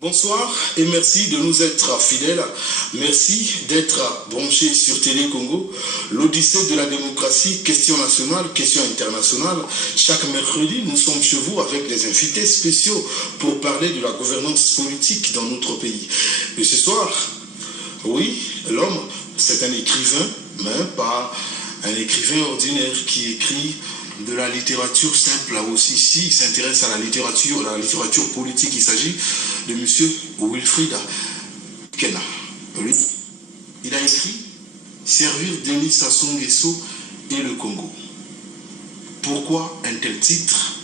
Bonsoir et merci de nous être fidèles. Merci d'être branchés sur Télé Congo, l'Odyssée de la démocratie, question nationale, question internationale. Chaque mercredi, nous sommes chez vous avec des invités spéciaux pour parler de la gouvernance politique dans notre pays. Et ce soir, oui, l'homme, c'est un écrivain, mais pas un écrivain ordinaire qui écrit de la littérature simple. Là aussi, si il s'intéresse à la littérature politique, il s'agit de M. Wilfried Kena. Lui, il a écrit « Servir Denis Sassou Nguesso et le Congo ». Pourquoi un tel titre?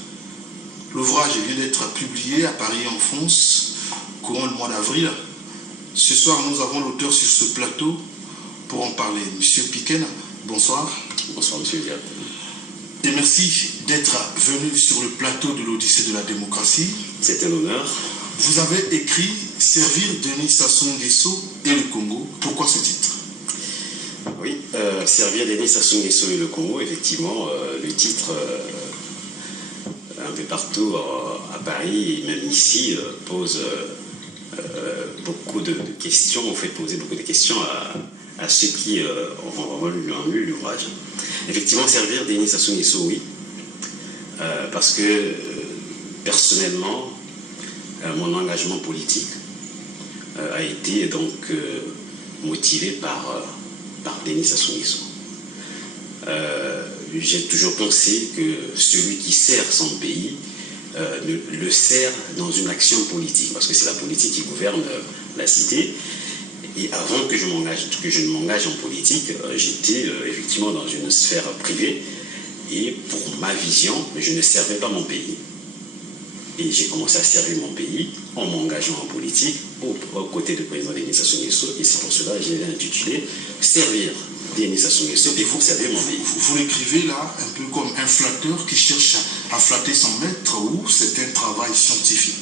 L'ouvrage vient d'être publié à Paris en France, courant le mois d'avril. Ce soir, nous avons l'auteur sur ce plateau pour en parler. M. Pikena, bonsoir. Bonsoir, M. Diab. Et merci d'être venu sur le plateau de l'Odyssée de la démocratie. C'est un honneur. Vous avez écrit « Servir Denis Sassou Nguesso et le Congo ». Pourquoi ce titre? Oui, Servir Denis Sassou Nguesso et le Congo, effectivement, le titre, un peu partout à Paris, et même ici, pose beaucoup de questions, on fait poser beaucoup de questions à ceux qui ont lu l'ouvrage. Effectivement, Servir Denis Sassou Nguesso, oui, parce que personnellement, mon engagement politique a été donc motivé par Denis Sassou Nguesso. J'ai toujours pensé que celui qui sert son pays le sert dans une action politique, parce que c'est la politique qui gouverne la cité. Et avant que je ne m'engage en politique, j'étais effectivement dans une sphère privée, et pour ma vision, je ne servais pas mon pays. Et j'ai commencé à servir mon pays en m'engageant en politique aux côtés du président Denis Sassou Nguesso, et c'est pour cela que j'ai intitulé « Servir Denis Sassou Nguesso et pour servir mon pays ». Vous l'écrivez là un peu comme un flatteur qui cherche à flatter son maître, ou c'est un travail scientifique?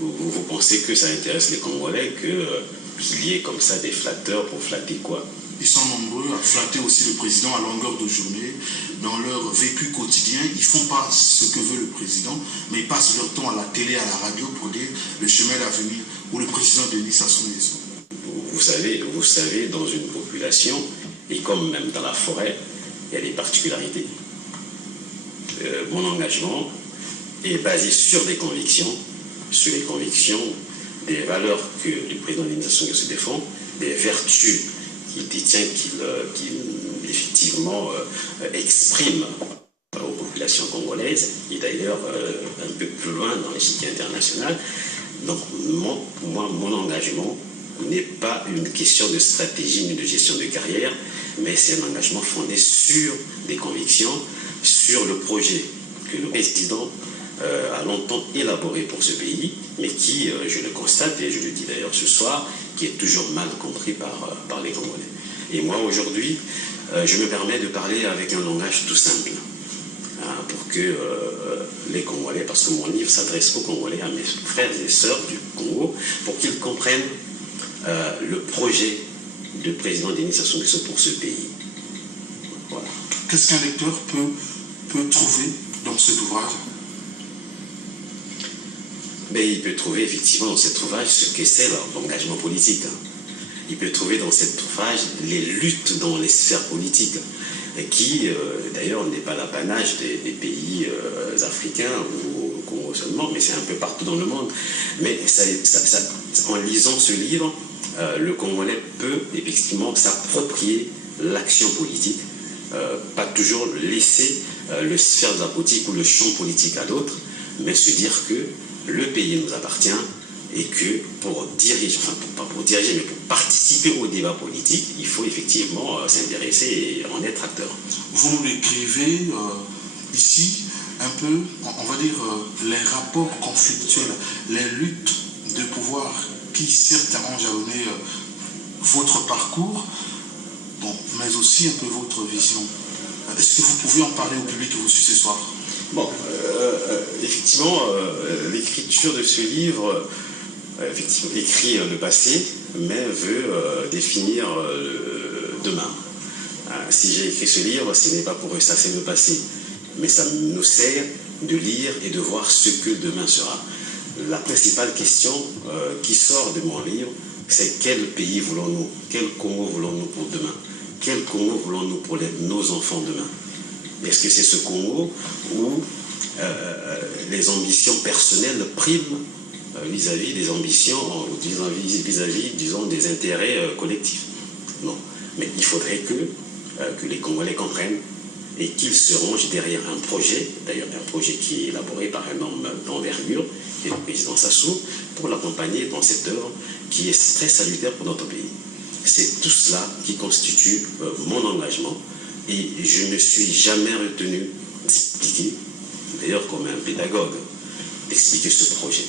Vous pensez que ça intéresse les Congolais qu'il y ait comme ça des flatteurs pour flatter quoi? Ils sont nombreux à flatter aussi le président à longueur de journée, dans leur vécu quotidien. Ils ne font pas ce que veut le président, mais ils passent leur temps à la télé, à la radio pour dire le chemin d'avenir, ou le président Denis Sassou Nguesso. Vous savez, dans une population, et comme même dans la forêt, il y a des particularités. Mon engagement est basé sur des convictions, des valeurs que le président Denis Sassou Nguesso défend, des vertus qu'il détient, qu'il effectivement exprime aux populations congolaises, et d'ailleurs un peu plus loin dans l'échiquier international. Donc mon engagement n'est pas une question de stratégie ni de gestion de carrière, mais c'est un engagement fondé sur des convictions, sur le projet que le président a longtemps élaboré pour ce pays, mais qui, je le constate, et je le dis d'ailleurs ce soir, qui est toujours mal compris par les Congolais. Et moi, aujourd'hui, je me permets de parler avec un langage tout simple, hein, pour que les Congolais, parce que mon livre s'adresse aux Congolais, à mes frères et sœurs du Congo, pour qu'ils comprennent le projet du président Denis Sassou Nguesso pour ce pays. Voilà. Qu'est-ce qu'un lecteur peut trouver dans cet ouvrage? Mais il peut trouver effectivement dans cet ouvrage ce que c'est l'engagement politique. Il peut trouver dans cet ouvrage les luttes dans les sphères politiques, qui d'ailleurs n'est pas l'apanage des pays africains ou au Congo seulement, mais c'est un peu partout dans le monde. Mais en lisant ce livre, le Congolais peut effectivement s'approprier l'action politique, pas toujours laisser le sphère de la politique ou le champ politique à d'autres, mais se dire que le pays nous appartient et que pour diriger, enfin pas pour diriger, mais pour participer au débat politique, il faut effectivement s'intéresser et en être acteur. Vous nous l'écrivez ici un peu, on va dire, les rapports conflictuels, les luttes de pouvoir qui certes ont jalonné votre parcours, bon, mais aussi un peu votre vision. Est-ce que vous pouvez en parler au public qui vous suit ce soir? Bon, effectivement, l'écriture de ce livre effectivement, écrit le passé, mais veut définir le demain. Si j'ai écrit ce livre, ce n'est pas pour ressasser le passé, mais ça nous sert de lire et de voir ce que demain sera. la principale question qui sort de mon livre, c'est quel pays voulons-nous? Quel Congo voulons-nous pour demain? Quel Congo voulons-nous pour nos enfants demain? Est-ce que c'est ce Congo où les ambitions personnelles priment vis-à-vis des ambitions, vis-à-vis, disons, des intérêts collectifs? Non. Mais il faudrait que les Congolais comprennent et qu'ils se rangent derrière un projet, d'ailleurs un projet qui est élaboré par un homme d'envergure, qui est le président Sassou, pour l'accompagner dans cette œuvre qui est très salutaire pour notre pays. C'est tout cela qui constitue mon engagement et je ne suis jamais retenu d'expliquer, d'ailleurs comme un pédagogue, d'expliquer ce projet.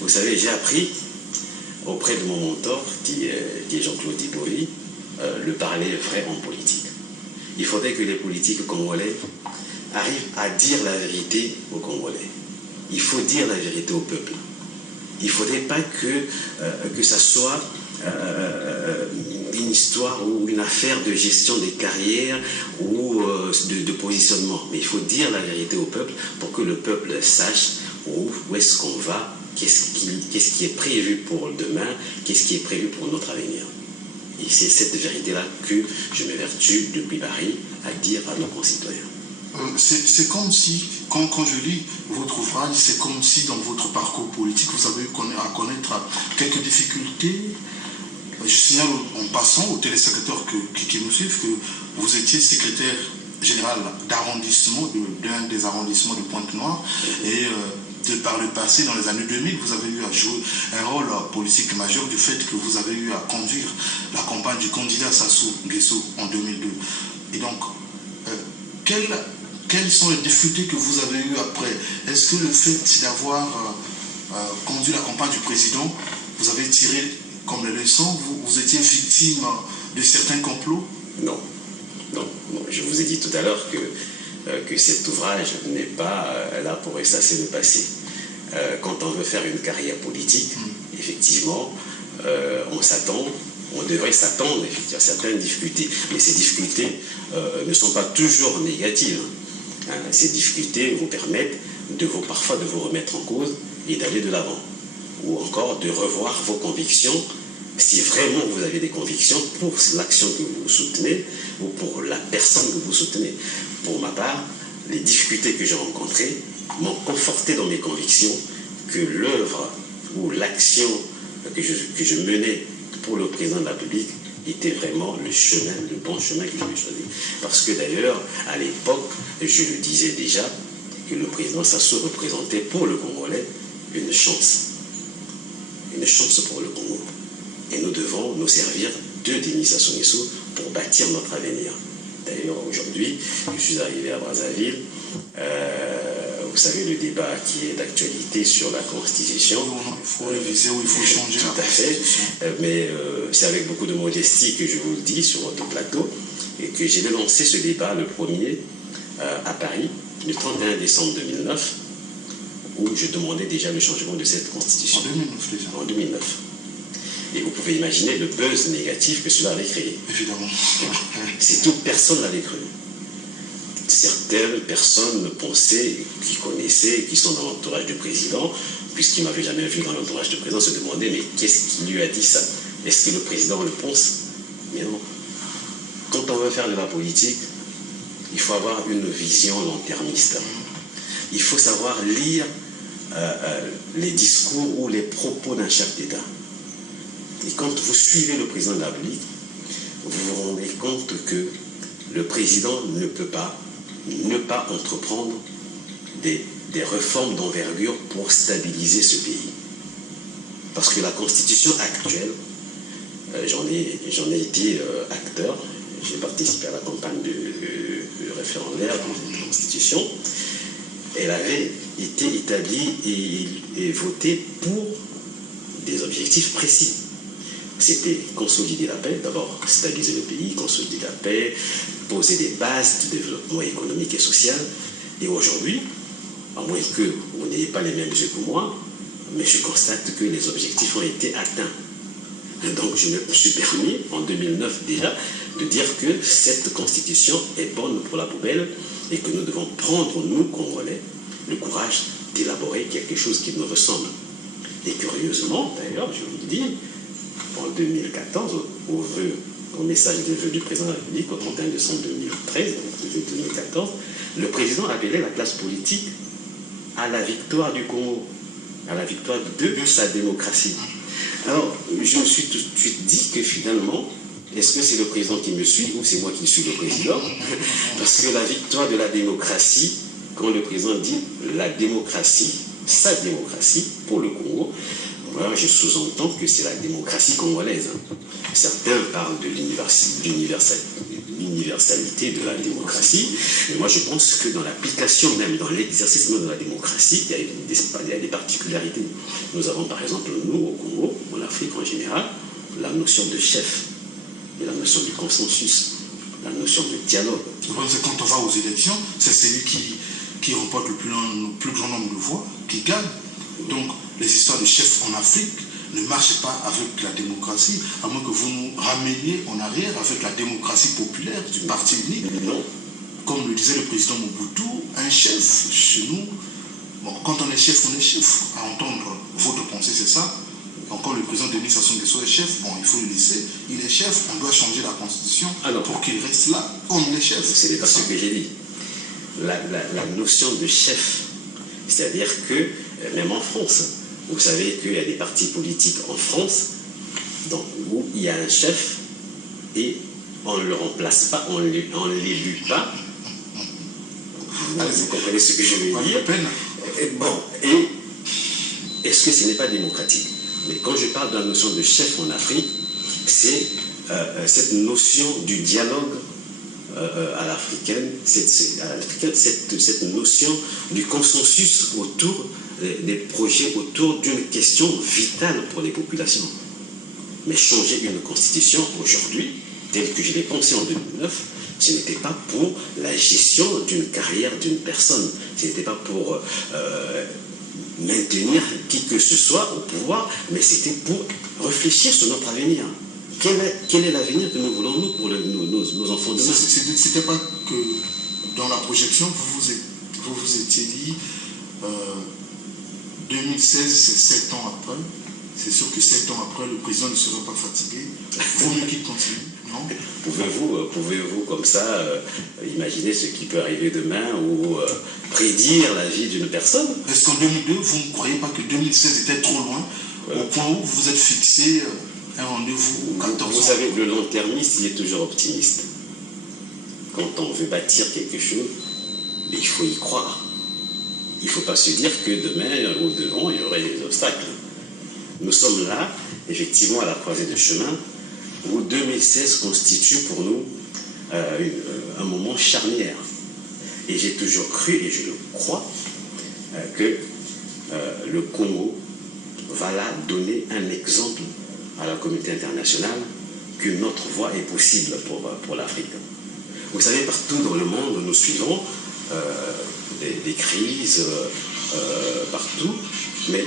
Vous savez, j'ai appris auprès de mon mentor, qui est Jean-Claude Dibovy, le parler vrai en politique. Il faudrait que les politiques congolais arrivent à dire la vérité aux Congolais. Il faut dire la vérité au peuple. Il ne faudrait pas que ça soit une histoire ou une affaire de gestion des carrières ou de positionnement. Mais il faut dire la vérité au peuple pour que le peuple sache où est-ce qu'on va, qu'est-ce qui est prévu pour demain, qu'est-ce qui est prévu pour notre avenir. Et c'est cette vérité-là que je m'évertue depuis Paris à dire à nos concitoyens. C'est comme si, quand je lis votre ouvrage, c'est comme si dans votre parcours politique, vous avez eu à connaître quelques difficultés. Je signale en passant aux téléspectateurs qui nous suivent que vous étiez secrétaire général d'arrondissement, d'un des arrondissements de Pointe-Noire, et par le passé, dans les années 2000, vous avez eu à jouer un rôle politique majeur du fait que vous avez eu à conduire la campagne du candidat Sassou Nguesso en 2002. Et donc, quelles sont les difficultés que vous avez eues après? Est-ce que le fait d'avoir conduit la campagne du président, vous avez tiré comme les leçons, vous étiez victime de certains complots? Non. Je vous ai dit tout à l'heure que cet ouvrage n'est pas là pour effacer le passé. Quand on veut faire une carrière politique, effectivement, on devrait s'attendre à certaines difficultés. Mais ces difficultés ne sont pas toujours négatives. Ces difficultés vous permettent parfois de vous remettre en cause et d'aller de l'avant. Ou encore de revoir vos convictions, si vraiment vous avez des convictions pour l'action que vous soutenez ou pour la personne que vous soutenez. Pour ma part, les difficultés que j'ai rencontrées m'ont conforté dans mes convictions que l'œuvre ou l'action que je menais pour le président de la République était vraiment le bon chemin que j'avais choisi. Parce que d'ailleurs, à l'époque, je le disais déjà, que le président Sassou représentait pour le Congolais une chance. Une chance pour le Congo. Et nous devons nous servir de Denis Sassou Nguesso pour bâtir notre avenir. D'ailleurs, aujourd'hui, je suis arrivé à Brazzaville. Vous savez, le débat qui est d'actualité sur la Constitution. Il faut réviser ou il faut changer. Tout à fait. Mais c'est avec beaucoup de modestie que je vous le dis sur votre plateau et que j'ai lancé ce débat, le premier, à Paris, le 31 décembre 2009, où je demandais déjà le changement de cette Constitution. En 2009 déjà. En 2009. Et vous pouvez imaginer le buzz négatif que cela avait créé. Évidemment. C'est tout, personne n'avait cru. Certaines personnes pensaient, qui connaissaient, qui sont dans l'entourage du président, puisqu'ils ne m'avaient jamais vu dans l'entourage du président, se demandaient, mais qu'est-ce qui lui a dit ça? Est-ce que le président le pense? Mais non. Quand on veut faire de la politique, il faut avoir une vision long-termiste. Il faut savoir lire les discours ou les propos d'un chef d'État. Et quand vous suivez le président de la République, vous vous rendez compte que le président ne peut pas ne pas entreprendre des réformes d'envergure pour stabiliser ce pays. Parce que la Constitution actuelle, j'en ai été acteur, j'ai participé à la campagne du référendaire de la Constitution, elle avait été établie et votée pour des objectifs précis. C'était consolider la paix, d'abord stabiliser le pays, consolider la paix, poser des bases du développement économique et social. Et aujourd'hui, à moins que vous n'ayez pas les mêmes yeux que moi, mais je constate que les objectifs ont été atteints. Et donc je me suis permis, en 2009 déjà, de dire que cette constitution est bonne pour la poubelle et que nous devons prendre, nous, Congolais, le courage d'élaborer quelque chose qui nous ressemble. Et curieusement, d'ailleurs, je vous le dis, en 2014, au message de vœux du président de la République, au 31 décembre 2013, 2014, le président appelait la classe politique à la victoire du Congo, à la victoire de sa démocratie. Alors, je me suis tout de suite dit que finalement, est-ce que c'est le président qui me suit ou c'est moi qui suis le président? Parce que la victoire de la démocratie, quand le président dit la démocratie, sa démocratie pour le Congo, moi je sous-entends que c'est la démocratie congolaise. Certains parlent de l'universalité de la démocratie, mais moi je pense que dans l'application même, dans l'exercice même de la démocratie, il y a des particularités. Nous avons par exemple, nous au Congo, en Afrique en général, la notion de chef, et la notion du consensus, la notion de dialogue. Quand on va aux élections, c'est celui qui remporte le plus grand nombre de voix, qui gagne. Donc les histoires de chefs en Afrique ne marchent pas avec la démocratie, à moins que vous nous rameniez en arrière avec la démocratie populaire du parti unique. Non. Comme le disait le président Mobutu, un chef, chez nous, bon, quand on est chef, on est chef. À entendre votre pensée, c'est ça. Encore le président Denis Sassou Nguesso est chef, bon, il faut le laisser, il est chef, on doit changer la constitution pour qu'il reste là, comme il est chef. C'est pas ce que j'ai dit. La notion de chef, c'est-à-dire que, même en France, vous savez qu'il y a des partis politiques en France où il y a un chef et on ne le remplace pas, on ne l'élu pas. Vous comprenez ce que je veux dire? Bon, et est-ce que ce n'est pas démocratique? Mais quand je parle de la notion de chef en Afrique, c'est cette notion du dialogue à l'africaine, cette notion du consensus autour des projets, autour d'une question vitale pour les populations. Mais changer une constitution aujourd'hui, telle que je l'ai pensée en 2009, ce n'était pas pour la gestion d'une carrière d'une personne, ce n'était pas pour maintenir qui que ce soit au pouvoir, mais c'était pour réfléchir sur notre avenir. Quel est l'avenir que nous voulons, nous, pour nos enfants demain? C'était pas que dans la projection, vous vous étiez dit 2016, c'est 7 ans après. C'est sûr que 7 ans après, le président ne sera pas fatigué. Il vaut mieux qu'il continue, non? Pouvez-vous comme ça imaginer ce qui peut arriver demain ou prédire la vie d'une personne? Est-ce qu'en 2002, vous ne croyez pas que 2016 était trop loin, au point où vous êtes fixé un rendez-vous 14 ans? Vous savez, le long-termiste, il est toujours optimiste. Quand on veut bâtir quelque chose, il faut y croire. Il ne faut pas se dire que demain, au-devant, il y aurait des obstacles. Nous sommes là, effectivement, à la croisée de chemin, où 2016 constitue pour nous un moment charnière. Et j'ai toujours cru, et je le crois, que le Congo va là donner un exemple à la communauté internationale que notre voie est possible pour l'Afrique. Vous savez, partout dans le monde, nous suivons des crises partout, mais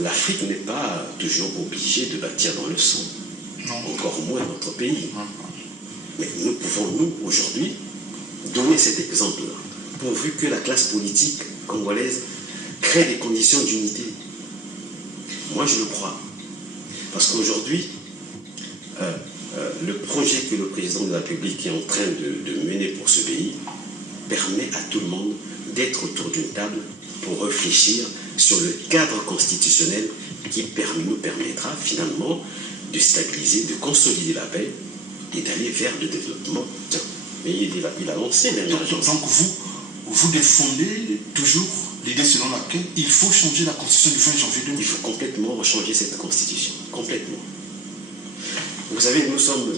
l'Afrique n'est pas toujours obligée de bâtir dans le sang, encore moins notre pays. Mais nous pouvons, nous, aujourd'hui, donner cet exemple-là, pourvu que la classe politique congolaise crée des conditions d'unité. Moi, je le crois. Parce qu'aujourd'hui, le projet que le président de la République est en train de mener pour ce pays permet à tout le monde d'être autour d'une table pour réfléchir sur le cadre constitutionnel qui nous permettra finalement de stabiliser, de consolider la paix et d'aller vers le développement. Tiens, mais il a lancé l'émergence. Donc vous défendez toujours l'idée selon laquelle il faut changer la constitution du 20 janvier 2000. Il faut complètement changer cette constitution, complètement. Vous savez,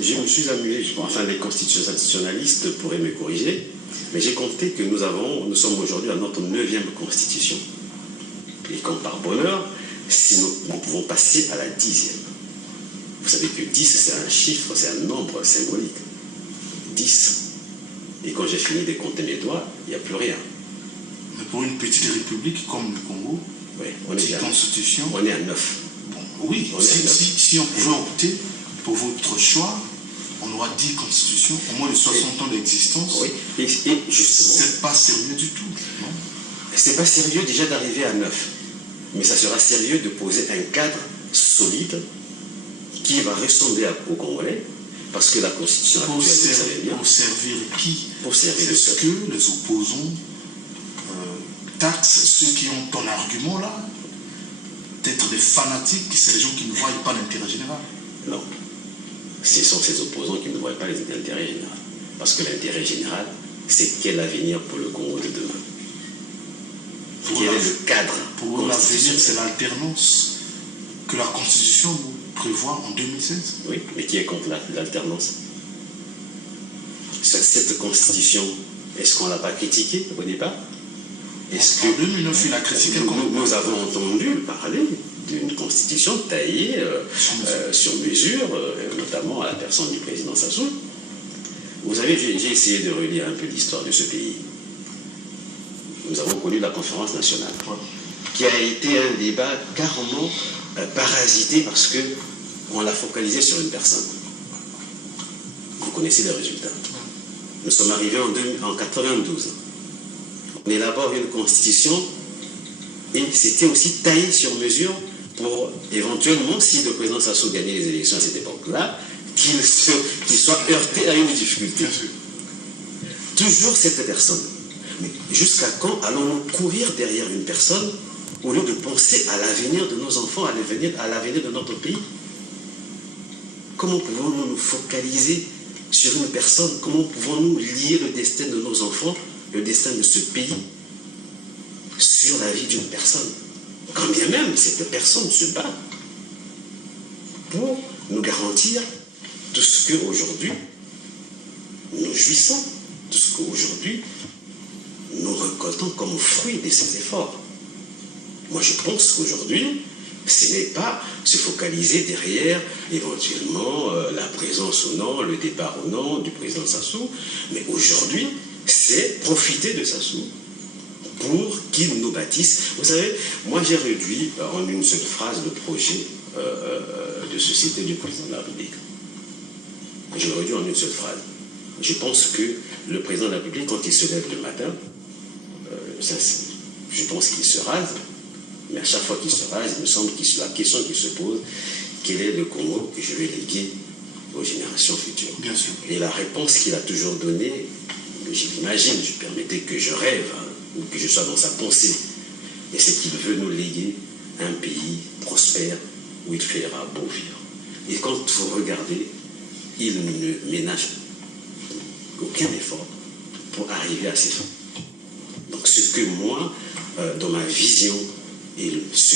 je me suis amusé, enfin les constitutionnalistes pourraient me corriger, mais j'ai compté que nous sommes aujourd'hui à notre 9e constitution. Et comme par bonheur, si nous pouvons passer à la 10e. Vous savez que 10, c'est un chiffre, c'est un nombre symbolique. 10. Et quand j'ai fini de compter mes doigts, il n'y a plus rien. Mais pour une petite république comme le Congo, oui, on est constitution, on est à 9. Bon, oui, si on pouvait opter pour votre choix, on aura 10 constitutions, au moins de 60 ans d'existence. Oui, et justement. C'est pas sérieux du tout, non? C'est pas sérieux déjà d'arriver à 9. mais ça sera sérieux de poser un cadre solide qui va ressembler aux Congolais, parce que la Constitution actuelle, vous savez bien. Pour servir qui? Pour servir Est-ce que les opposants taxent ceux qui ont ton argument là d'être des fanatiques, c'est les gens qui ne voient pas l'intérêt général? Non. Ce sont ces opposants qui ne voient pas l'intérêt général. Parce que l'intérêt général, c'est quel avenir pour le Congo de demain? Quel est le cadre? Pour l'avenir, c'est l'alternance que la Constitution nous prévoit en 2016. Oui, mais qui est contre l'alternance? Cette Constitution, est-ce qu'on ne l'a pas critiquée au départ? Est-ce que en 2009, il a critiqué nous avons entendu parler d'une constitution taillée sur mesure, notamment à la personne du président Sassou. Vous savez, j'ai essayé de relire un peu l'histoire de ce pays. Nous avons connu la conférence nationale, qui a été un débat carrément parasité parce qu'on l'a focalisé sur une personne. Vous connaissez les résultats. Nous sommes arrivés en 1992. On élabore une constitution et c'était aussi taillé sur mesure pour éventuellement, si le président Sassou gagnait les élections à cette époque-là, qu'il soit heurté à une difficulté. Toujours cette personne. Mais jusqu'à quand allons-nous courir derrière une personne au lieu de penser à l'avenir de nos enfants, à l'avenir de notre pays? Comment pouvons-nous nous focaliser sur une personne? Comment pouvons-nous lier le destin de nos enfants, le destin de ce pays, sur la vie d'une personne? Quand bien même cette personne se bat pour nous garantir tout ce qu'aujourd'hui nous jouissons, tout ce qu'aujourd'hui nous récoltons comme fruit de ces efforts. Moi je pense qu'aujourd'hui, ce n'est pas se focaliser derrière éventuellement la présence ou non, le départ ou non du président Sassou, mais aujourd'hui, c'est profiter de Sassou pour qu'il nous bâtisse. Vous savez, moi j'ai réduit en une seule phrase le projet de société du président de la République. J'ai réduit en une seule phrase. Je pense que le président de la République, quand il se lève le matin, je pense qu'il se rase, mais à chaque fois qu'il se rase, il me semble que la question qui se pose, quel est le Congo que je vais léguer aux générations futures? Bien sûr. Et la réponse qu'il a toujours donnée, je l'imagine, je permettais que je rêve, ou que je sois dans sa pensée, et c'est qu'il veut nous léguer un pays prospère où il fera beau vivre. Et quand vous regardez, il ne ménage aucun effort pour arriver à ses fins. Donc ce que moi, dans ma vision, et ce